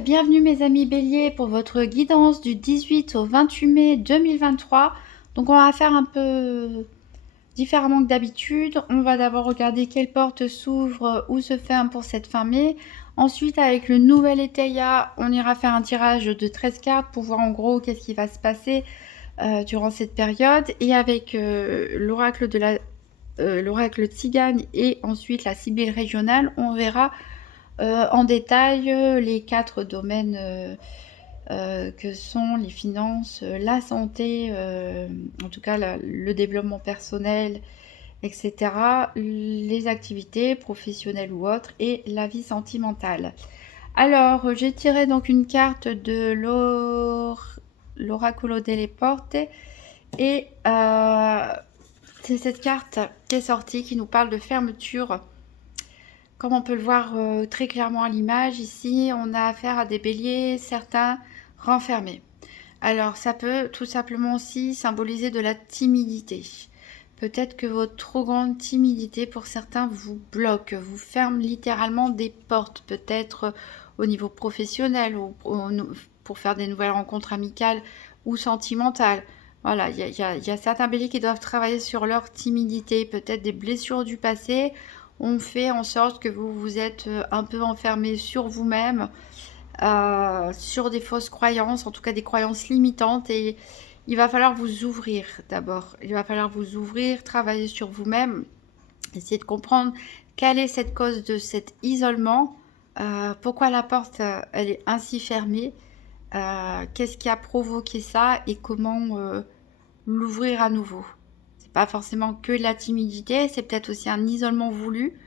bienvenue mes amis béliers pour votre guidance du 18 au 28 mai 2023. Donc on va faire un peu différemment que d'habitude. On va d'abord regarder quelle porte s'ouvre ou se ferme pour cette fin mai. Ensuite, avec le nouvel Éteia, on ira faire un tirage de 13 cartes pour voir en gros qu'est-ce qui va se passer durant cette période. Et avec l'oracle de l'oracle Tzigane et ensuite la Sibylle régionale, on verra en détail les 4 domaines que sont les finances, la santé, en tout cas le développement personnel, etc., les activités professionnelles ou autres, et la vie sentimentale. Alors, j'ai tiré donc une carte de l'Oraculo delle Porte, et c'est cette carte qui est sortie, qui nous parle de fermeture. Comme on peut le voir très clairement à l'image, ici, on a affaire à des béliers, certains renfermés. Alors, ça peut tout simplement aussi symboliser de la timidité. Peut-être que votre trop grande timidité, pour certains, vous bloque, vous ferme littéralement des portes, peut-être au niveau professionnel, ou pour faire des nouvelles rencontres amicales ou sentimentales. Voilà, il y a certains béliers qui doivent travailler sur leur timidité, peut-être des blessures du passé ont fait en sorte que vous vous êtes un peu enfermé sur vous-même, sur des fausses croyances, en tout cas des croyances limitantes, et il va falloir vous ouvrir d'abord. Il va falloir vous ouvrir, travailler sur vous-même, essayer de comprendre quelle est cette cause de cet isolement, pourquoi la porte elle est ainsi fermée, qu'est-ce qui a provoqué ça et comment l'ouvrir à nouveau. C'est pas forcément que la timidité, c'est peut-être aussi un isolement voulu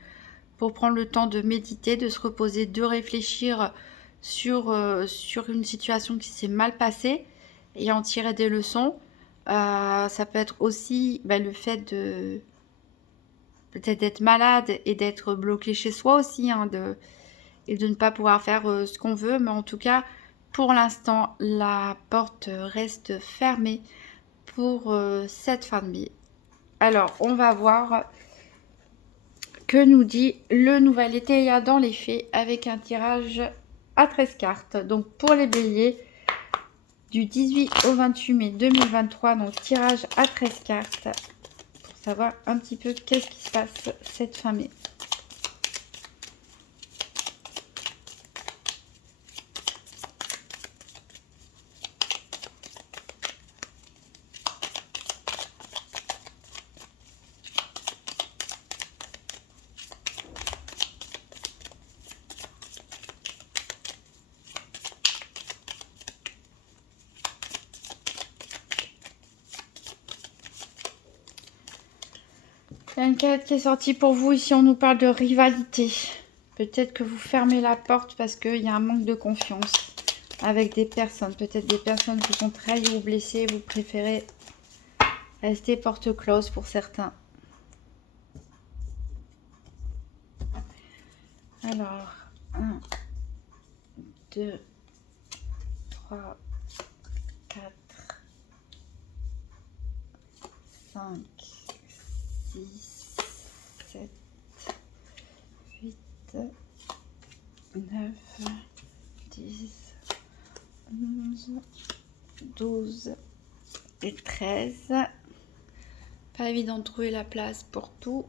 pour prendre le temps de méditer, de se reposer, de réfléchir sur une situation qui s'est mal passée et en tirer des leçons. Ça peut être aussi le fait de peut-être d'être malade et d'être bloqué chez soi aussi, et de ne pas pouvoir faire ce qu'on veut. Mais en tout cas, pour l'instant, la porte reste fermée pour cette fin de mai. Alors, on va voir que nous dit le nouvel Éteia dans les faits avec un tirage à 13 cartes. Donc pour les béliers, du 18 au 28 mai 2023, donc tirage à 13 cartes pour savoir un petit peu qu'est-ce qui se passe cette fin mai. Il y a une carte qui est sortie pour vous. Ici, on nous parle de rivalité. Peut-être que vous fermez la porte parce qu'il y a un manque de confiance avec des personnes. Peut-être des personnes qui vous ont trahi ou blessé. Vous préférez rester porte close pour certains. Alors, 1, 2, 3, 4, 5, 6, 7, 8, 9, 10, 11, 12 et 13. Pas évident de trouver la place pour tout.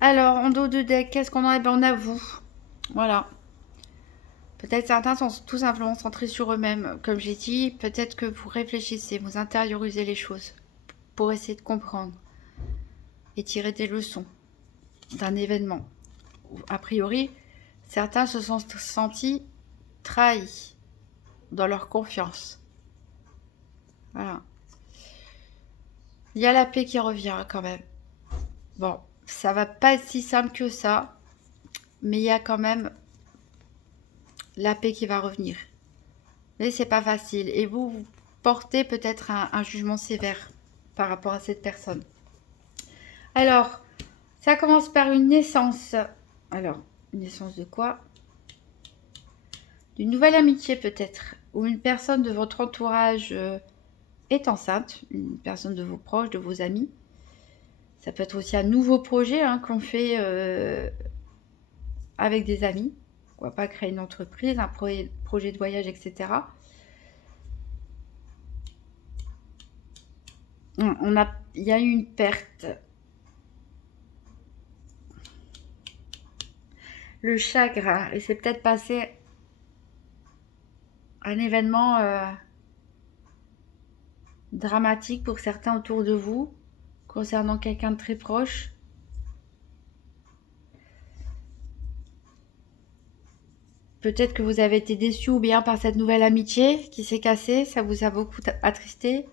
Alors, en dos de deck, qu'est-ce qu'on a? On a vous. Voilà. Peut-être certains sont tout simplement centrés sur eux-mêmes. Comme j'ai dit, peut-être que vous réfléchissez, vous intériorisez les choses pour essayer de comprendre et tirer des leçons d'un événement. A priori, certains se sont sentis trahis dans leur confiance. Voilà. Il y a la paix qui revient quand même. Bon, ça va pas être si simple que ça, mais il y a quand même la paix qui va revenir. Mais c'est pas facile. Et vous portez peut-être un jugement sévère par rapport à cette personne. Alors, ça commence par une naissance. Alors, une naissance de quoi? D'une nouvelle amitié peut-être. Ou une personne de votre entourage est enceinte. Une personne de vos proches, de vos amis. Ça peut être aussi un nouveau projet qu'on fait avec des amis. Pourquoi pas créer une entreprise, un projet de voyage, etc. Il y a eu une perte. Le chagrin. Et c'est peut-être passé un événement dramatique pour certains autour de vous, concernant quelqu'un de très proche. Peut-être que vous avez été déçu ou bien par cette nouvelle amitié qui s'est cassée. Ça vous a beaucoup attristé.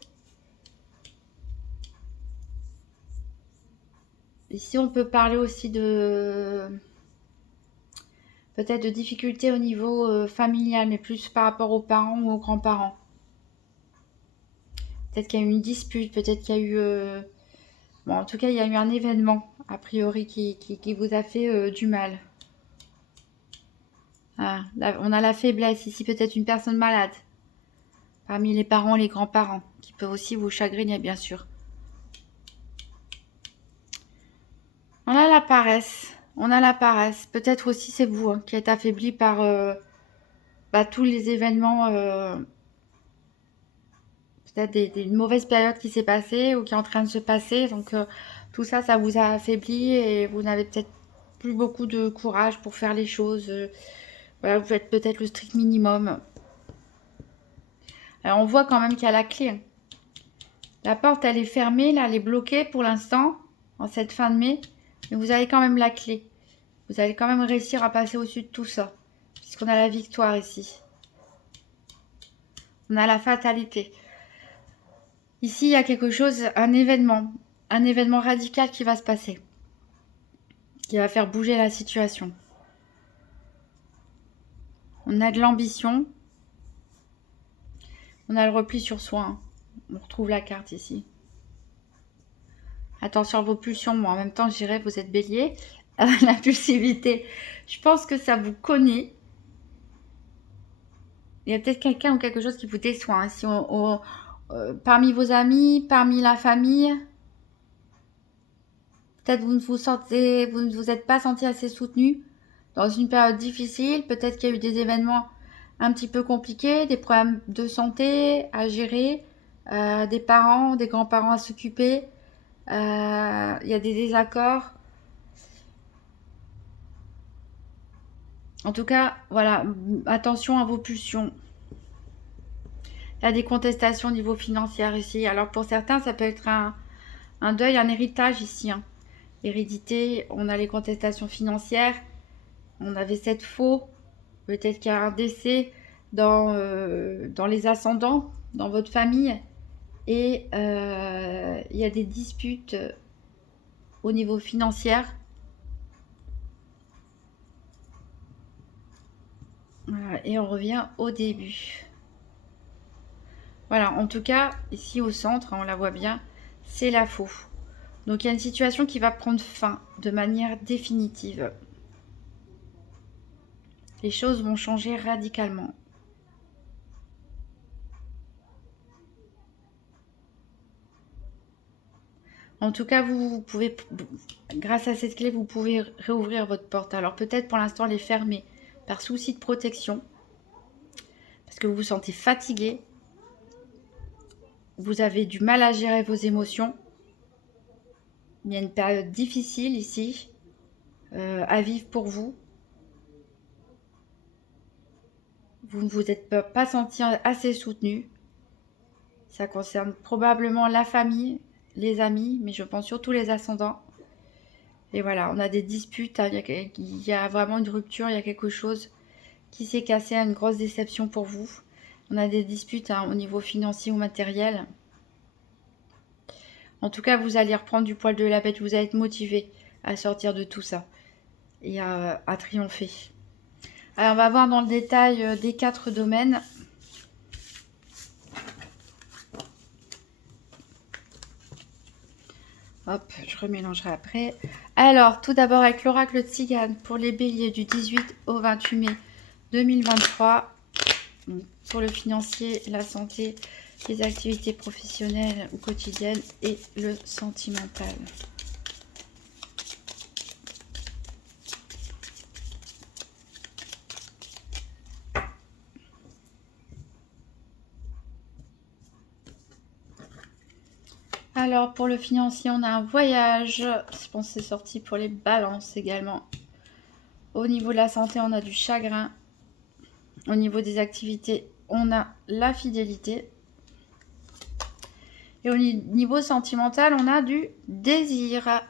Ici, on peut parler aussi de peut-être de difficultés au niveau familial, mais plus par rapport aux parents ou aux grands-parents. Peut-être qu'il y a eu une dispute, peut-être qu'il y a eu... Bon, en tout cas, il y a eu un événement, a priori, qui vous a fait du mal. Ah, là, on a la faiblesse ici, peut-être une personne malade. Parmi les parents, les grands-parents, qui peuvent aussi vous chagriner, bien sûr. On a la paresse. On a la paresse. Peut-être aussi c'est vous hein, qui êtes affaibli par tous les événements, peut-être des mauvaises périodes qui s'est passée ou qui est en train de se passer. Donc tout ça, ça vous a affaibli et vous n'avez peut-être plus beaucoup de courage pour faire les choses. Voilà, vous faites peut-être le strict minimum. Alors on voit quand même qu'il y a la clé. Hein. La porte, elle est fermée, là, elle est bloquée pour l'instant, en cette fin de mai. Mais vous avez quand même la clé. Vous allez quand même réussir à passer au-dessus de tout ça. Puisqu'on a la victoire ici. On a la fatalité. Ici, il y a quelque chose, un événement radical qui va se passer. Qui va faire bouger la situation. On a de l'ambition. On a le repli sur soi. Hein. On retrouve la carte ici. Attention à vos pulsions. Moi, en même temps, je dirais, vous êtes bélier. L'impulsivité. Je pense que ça vous connaît. Il y a peut-être quelqu'un ou quelque chose qui vous déçoit. Hein. Si parmi vos amis, parmi la famille, peut-être vous ne vous êtes pas senti assez soutenu dans une période difficile. Peut-être qu'il y a eu des événements un petit peu compliqués, des problèmes de santé à gérer, des parents, des grands-parents à s'occuper. Il y a des désaccords. En tout cas, voilà, attention à vos pulsions. Il y a des contestations au niveau financier ici. Alors pour certains, ça peut être un deuil, un héritage ici. Hein. Hérédité, on a les contestations financières. On avait cette faux. Peut-être qu'il y a un décès dans les ascendants, dans votre famille. Et il y a des disputes au niveau financier. Voilà, et on revient au début. Voilà, en tout cas, ici au centre, on la voit bien, c'est la faux. Donc il y a une situation qui va prendre fin de manière définitive. Les choses vont changer radicalement. En tout cas, vous pouvez, grâce à cette clé, vous pouvez réouvrir votre porte. Alors peut-être pour l'instant elle est fermée par souci de protection, parce que vous vous sentez fatigué, vous avez du mal à gérer vos émotions. Il y a une période difficile ici à vivre pour vous. Vous ne vous êtes pas senti assez soutenu. Ça concerne probablement la famille, les amis, mais je pense surtout les ascendants. Et voilà, on a des disputes, hein, il y a vraiment une rupture, il y a quelque chose qui s'est cassé, une grosse déception pour vous. On a des disputes hein, au niveau financier ou matériel. En tout cas, vous allez reprendre du poil de la bête, vous allez être motivé à sortir de tout ça et à triompher. Alors, on va voir dans le détail des 4 domaines. Hop, je remélangerai après. Alors, tout d'abord avec l'oracle de Tzigane pour les béliers du 18 au 28 mai 2023. Donc, pour le financier, la santé, les activités professionnelles ou quotidiennes et le sentimental. Alors, pour le financier, on a un voyage. Je pense que c'est sorti pour les balances également. Au niveau de la santé, on a du chagrin. Au niveau des activités, on a la fidélité. Et au niveau sentimental, on a du désir.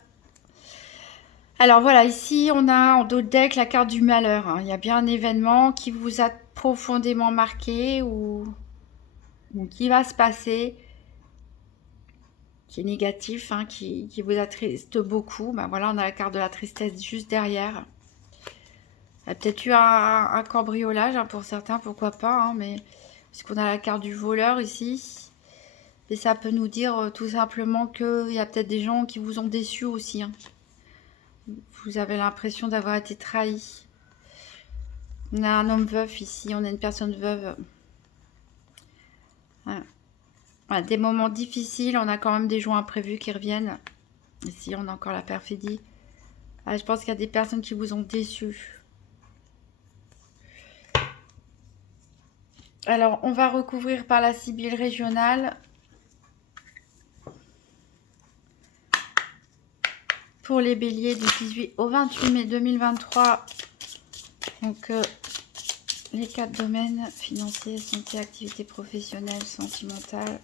Alors voilà, ici, on a en dos de deck la carte du malheur. Hein. Il y a bien un événement qui vous a profondément marqué ou qui va se passer, qui est négatif, hein, qui vous attriste beaucoup. Ben voilà, on a la carte de la tristesse juste derrière. Il y a peut-être eu un cambriolage hein, pour certains, pourquoi pas, hein, mais puisqu'on a la carte du voleur ici. Et ça peut nous dire tout simplement qu'il y a peut-être des gens qui vous ont déçu aussi. Hein. Vous avez l'impression d'avoir été trahi. On a un homme veuf ici, on a une personne veuve. Voilà. Voilà, des moments difficiles, on a quand même des jours imprévus qui reviennent. Ici, on a encore la perfidie. Ah, je pense qu'il y a des personnes qui vous ont déçu. Alors, on va recouvrir par la Sibylle régionale. Pour les béliers du 18 au 28 mai 2023. Donc, les 4 domaines, financiers, santé, activité professionnelle, sentimentale.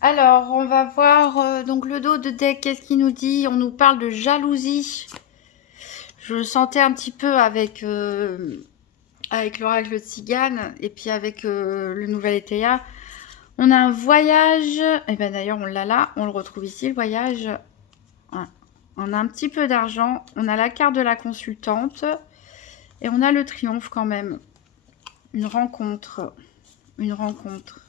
Alors, on va voir donc le dos de deck, qu'est-ce qu'il nous dit? On nous parle de jalousie. Je le sentais un petit peu avec, avec l'oracle de Tzigane et puis avec le nouvel Eteia. On a un voyage, et bien d'ailleurs on l'a là, on le retrouve ici le voyage. Voilà. On a un petit peu d'argent, on a la carte de la consultante et on a le triomphe quand même. Une rencontre, une rencontre.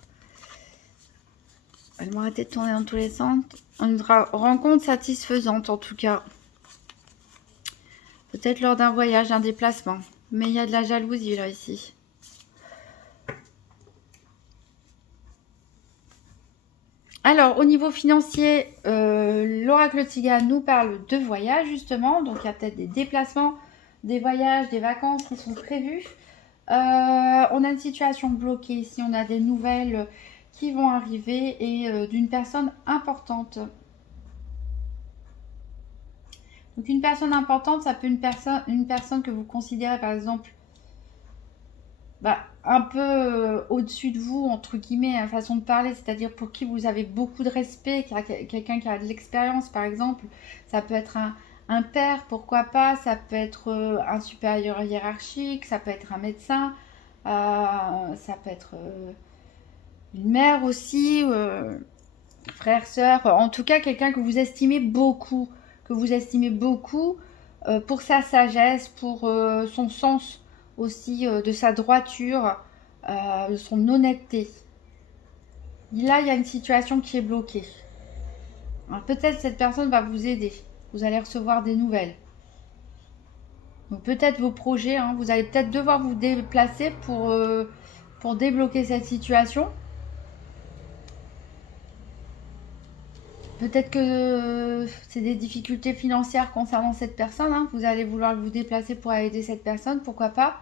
Elle m'a arrêté de tourner dans tous les sens. Une rencontre satisfaisante en tout cas. Peut-être lors d'un voyage, d'un déplacement. Mais il y a de la jalousie là ici. Alors au niveau financier, l'oracle Tzigane nous parle de voyage justement. Donc il y a peut-être des déplacements, des voyages, des vacances qui sont prévus. On a une situation bloquée ici. On a des nouvelles qui vont arriver et d'une personne importante. Donc une personne importante, ça peut être une personne que vous considérez par exemple un peu au-dessus de vous, entre guillemets, hein, façon de parler, c'est-à-dire pour qui vous avez beaucoup de respect, quelqu'un qui a de l'expérience par exemple. Ça peut être un père, pourquoi pas, ça peut être un supérieur hiérarchique, ça peut être un médecin, ça peut être une mère aussi, frère, sœur, en tout cas quelqu'un que vous estimez beaucoup, pour sa sagesse, pour son sens aussi de sa droiture, de son honnêteté. Là, il y a une situation qui est bloquée. Peut-être cette personne va vous aider. Vous allez recevoir des nouvelles. Donc peut-être vos projets, hein, vous allez peut-être devoir vous déplacer pour débloquer cette situation. Peut-être que c'est des difficultés financières concernant cette personne. Hein. Vous allez vouloir vous déplacer pour aider cette personne, pourquoi pas.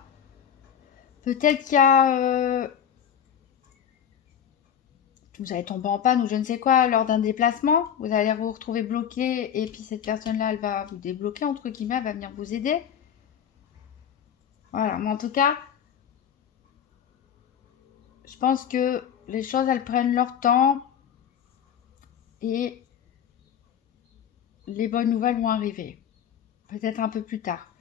Peut-être qu'il y a... vous allez tomber en panne ou je ne sais quoi lors d'un déplacement. Vous allez vous retrouver bloqué et puis cette personne-là, elle va vous débloquer, entre guillemets, elle va venir vous aider. Voilà, mais en tout cas, je pense que les choses, elles prennent leur temps et les bonnes nouvelles vont arriver. Peut-être un peu plus tard.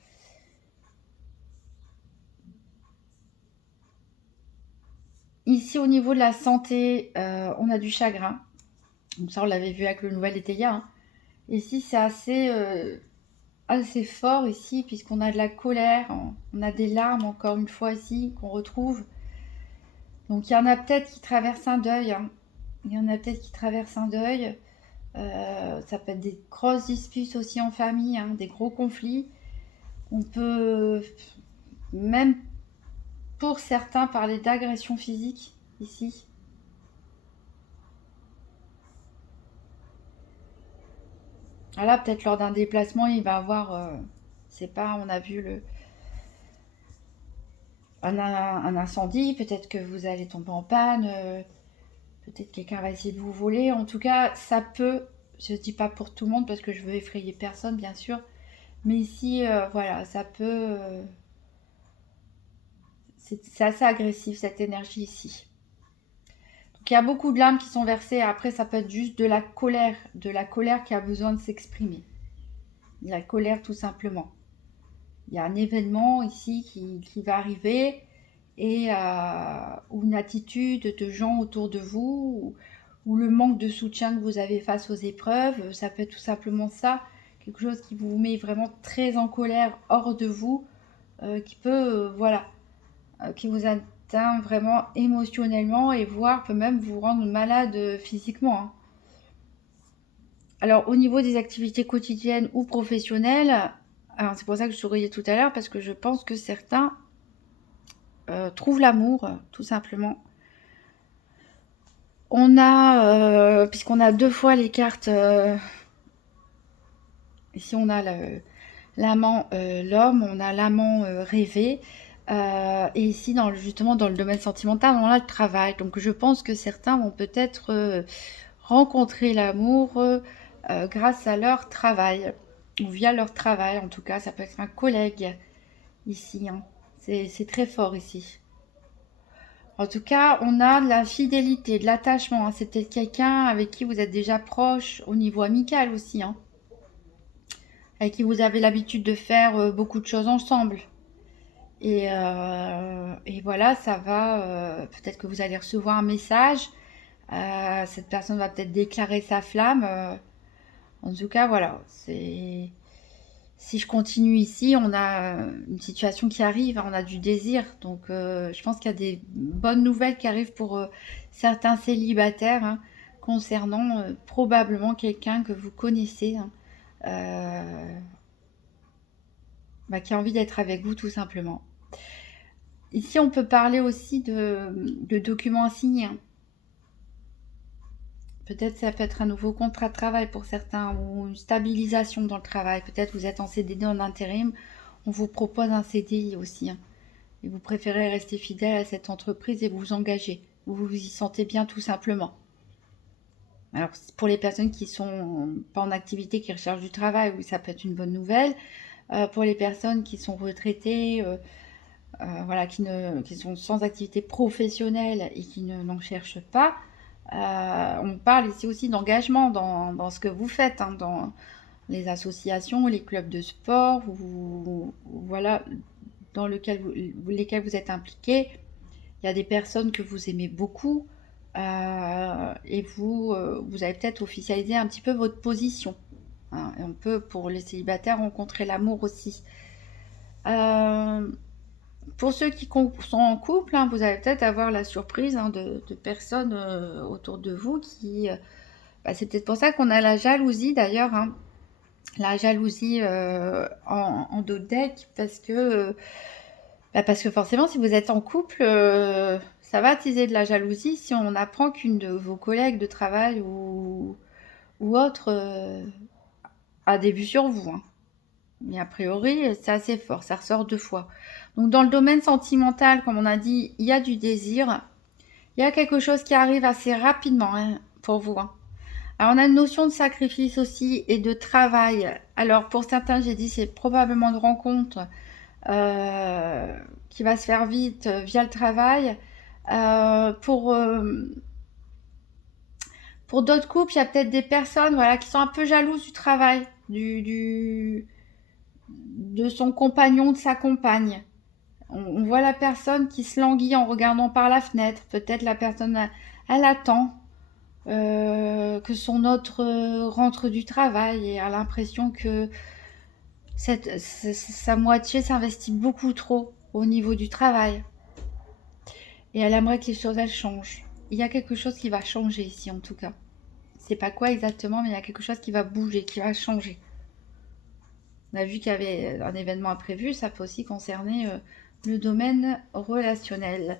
Ici, au niveau de la santé, on a du chagrin. Donc ça, on l'avait vu avec le nouvel étayer, hein. Ici, c'est assez fort ici, puisqu'on a de la colère, on a des larmes encore une fois ici qu'on retrouve. Donc il y en a peut-être qui traversent un deuil, hein. Il y en a peut-être qui traversent un deuil. Ça peut être des grosses disputes aussi en famille, hein, des gros conflits. On peut même pour certains parler d'agression physique ici. Là, peut-être lors d'un déplacement, il va avoir, c'est pas, on a vu un incendie, peut-être que vous allez tomber en panne, peut-être quelqu'un va essayer de vous voler. En tout cas, ça peut, je ne dis pas pour tout le monde parce que je veux effrayer personne, bien sûr, mais ici, voilà, ça peut, c'est assez agressif cette énergie ici. Donc il y a beaucoup de larmes qui sont versées. Après, ça peut être juste de la colère qui a besoin de s'exprimer. La colère, tout simplement. Il y a un événement ici qui va arriver et ou une attitude de gens autour de vous ou le manque de soutien que vous avez face aux épreuves. Ça peut être tout simplement ça, quelque chose qui vous met vraiment très en colère, hors de vous, qui peut, voilà, qui vous atteint vraiment émotionnellement et voire peut même vous rendre malade physiquement, hein. Alors, au niveau des activités quotidiennes ou professionnelles, alors c'est pour ça que je souriais tout à l'heure, parce que je pense que certains trouvent l'amour, tout simplement. On a, puisqu'on a deux fois les cartes, ici on a l'amant, l'homme, on a l'amant rêvé, et ici justement dans le domaine sentimental, on a le travail. Donc je pense que certains vont peut-être rencontrer l'amour grâce à leur travail, ou via leur travail en tout cas. Ça peut être un collègue ici, hein. C'est très fort ici. En tout cas, on a de la fidélité, de l'attachement, hein. C'est peut-être quelqu'un avec qui vous êtes déjà proche au niveau amical aussi, hein. Avec qui vous avez l'habitude de faire beaucoup de choses ensemble. Et voilà, ça va, peut-être que vous allez recevoir un message. Cette personne va peut-être déclarer sa flamme. En tout cas, voilà, si je continue ici, on a une situation qui arrive, hein, on a du désir. Donc, je pense qu'il y a des bonnes nouvelles qui arrivent pour certains célibataires, hein, concernant probablement quelqu'un que vous connaissez, hein, qui a envie d'être avec vous tout simplement. Ici, on peut parler aussi de documents à signer, hein. Peut-être ça peut être un nouveau contrat de travail pour certains ou une stabilisation dans le travail. Peut-être vous êtes en CDD en intérim, on vous propose un CDI aussi, hein. Et vous préférez rester fidèle à cette entreprise et vous engager. Vous vous y sentez bien tout simplement. Alors pour les personnes qui sont pas en activité, qui recherchent du travail, oui, ça peut être une bonne nouvelle. Pour les personnes qui sont retraitées, voilà, qui sont sans activité professionnelle et qui n'en cherchent pas, on parle ici aussi d'engagement dans ce que vous faites, hein, dans les associations, les clubs de sport, voilà, dans lesquels vous êtes impliqués. Il y a des personnes que vous aimez beaucoup et vous allez peut-être officialiser un petit peu votre position, hein. Et on peut, pour les célibataires, rencontrer l'amour aussi. Pour ceux qui sont en couple, hein, vous allez peut-être avoir la surprise, hein, de personnes autour de vous qui... c'est peut-être pour ça qu'on a la jalousie d'ailleurs, hein. La jalousie en dos de deck, parce que forcément, si vous êtes en couple, ça va attiser de la jalousie si on apprend qu'une de vos collègues de travail ou autre a des vues sur vous, hein. Mais a priori, c'est assez fort, ça ressort deux fois. Donc dans le domaine sentimental, comme on a dit, il y a du désir. Il y a quelque chose qui arrive assez rapidement, hein, pour vous, hein. Alors on a une notion de sacrifice aussi et de travail. Alors pour certains, j'ai dit, c'est probablement une rencontre qui va se faire vite via le travail. Pour d'autres couples, il y a peut-être des personnes, voilà, qui sont un peu jalouses du travail, de son compagnon, de sa compagne. On voit la personne qui se languit en regardant par la fenêtre. Peut-être la personne, elle attend que son autre rentre du travail et a l'impression que sa moitié s'investit beaucoup trop au niveau du travail. Et elle aimerait que les choses, elles changent. Il y a quelque chose qui va changer ici, en tout cas. C'est pas quoi exactement, mais il y a quelque chose qui va bouger, qui va changer. On a vu qu'il y avait un événement imprévu, ça peut aussi concerner le domaine relationnel.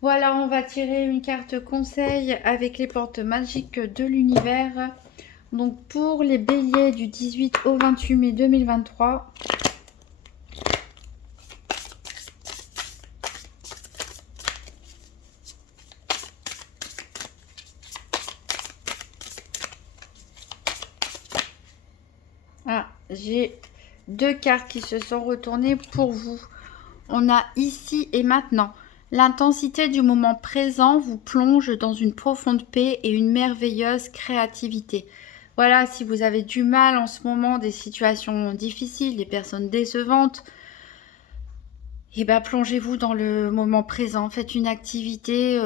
Voilà, on va tirer une carte conseil avec les portes magiques de l'univers. Donc pour les béliers du 18 au 28 mai 2023. Ah, j'ai deux cartes qui se sont retournées pour vous. On a ici et maintenant. L'intensité du moment présent vous plonge dans une profonde paix et une merveilleuse créativité. Voilà, si vous avez du mal en ce moment, des situations difficiles, des personnes décevantes, et ben plongez-vous dans le moment présent. Faites une activité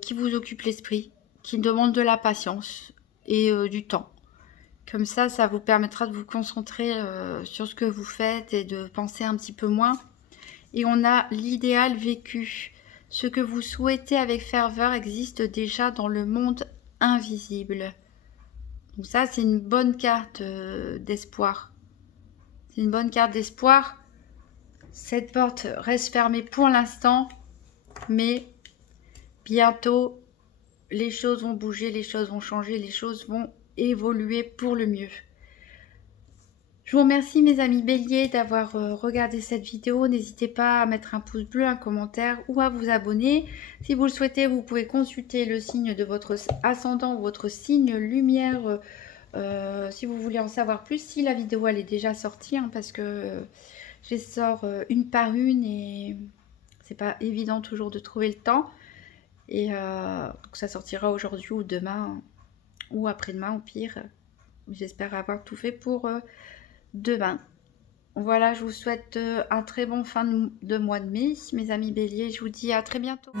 qui vous occupe l'esprit, qui demande de la patience et du temps. Comme ça vous permettra de vous concentrer sur ce que vous faites et de penser un petit peu moins. Et on a l'idéal vécu. Ce que vous souhaitez avec ferveur existe déjà dans le monde invisible. Donc ça, c'est une bonne carte d'espoir. C'est une bonne carte d'espoir. Cette porte reste fermée pour l'instant, mais bientôt, les choses vont bouger, les choses vont changer, les choses vont évoluer pour le mieux. Je vous remercie mes amis béliers d'avoir regardé cette vidéo. N'hésitez pas à mettre un pouce bleu, un commentaire ou à vous abonner. Si vous le souhaitez, vous pouvez consulter le signe de votre ascendant ou votre signe lumière si vous voulez en savoir plus. Si la vidéo elle est déjà sortie, hein, parce que je les sors une par une et c'est pas évident toujours de trouver le temps. Et donc ça sortira aujourd'hui ou demain ou après-demain au pire. J'espère avoir tout fait pour demain. Voilà, je vous souhaite un très bon fin de mois de mai, mes amis béliers. Je vous dis à très bientôt.